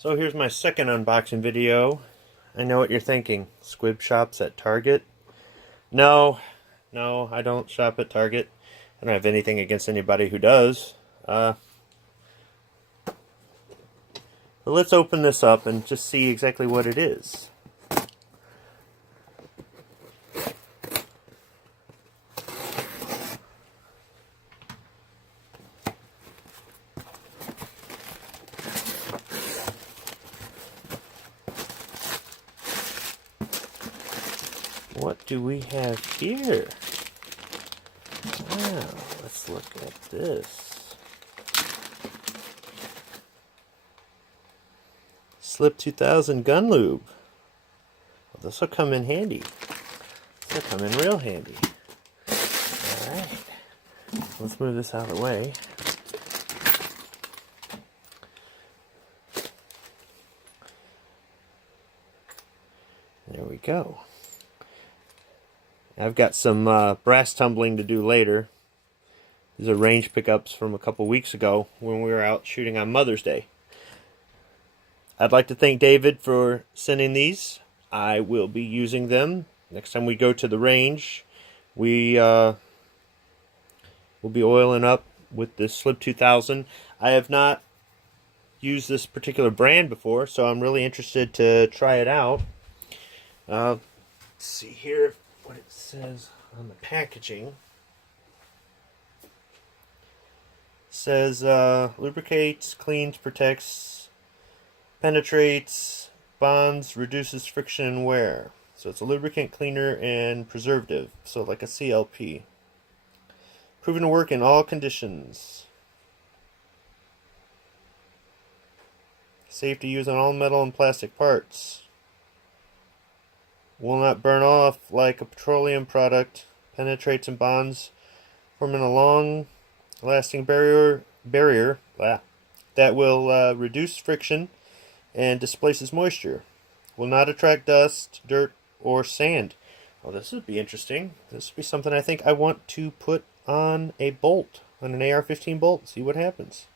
So here's my second unboxing video. I know what you're thinking. Squib shops at Target? No, I don't shop at Target. I don't have anything against anybody who does. But let's open this up and just see exactly what it is. What do we have here? Wow, let's look at this. Slip 2000 gun lube. Well, this will come in handy. This will come in real handy. Alright, let's move this out of the way. There we go. I've got some brass tumbling to do later. These are range pickups from a couple weeks ago when we were out shooting on Mother's Day. I'd like to thank David for sending these. I will be using them next time we go to the range. We will be oiling up with this Slip 2000. I have not used this particular brand before, so I'm really interested to try it out. Let's see here what it says on the packaging. It says lubricates, cleans, protects, penetrates, bonds, reduces friction and wear. So it's a lubricant, cleaner, and preservative. So like a CLP. Proven to work in all conditions. Safe to use on all metal and plastic parts. Will not burn off like a petroleum product. Penetrates and bonds, forming a long-lasting barrier that will reduce friction and displaces moisture. Will not attract dust, dirt, or sand. Well, this would be interesting. This would be something I think I want to put on a bolt, on an AR-15 bolt. See what happens.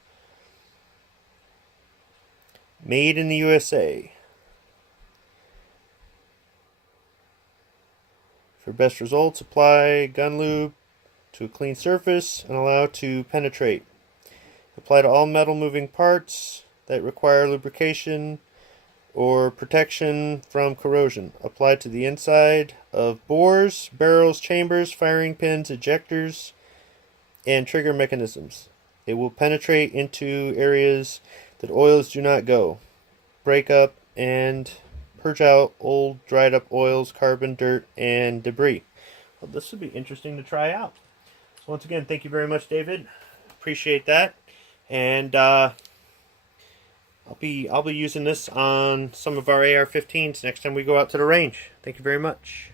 Made in the USA. For best results, apply gun lube to a clean surface and allow to penetrate. Apply to all metal moving parts that require lubrication or protection from corrosion. Apply to the inside of bores, barrels, chambers, firing pins, ejectors, and trigger mechanisms. It will penetrate into areas that oils do not go. Break up and purge out old dried up oils, carbon, dirt, and debris. Well, this would be interesting to try out. So once again, thank you very much, David. Appreciate that. And I'll be using this on some of our AR-15s next time we go out to the range. Thank you very much.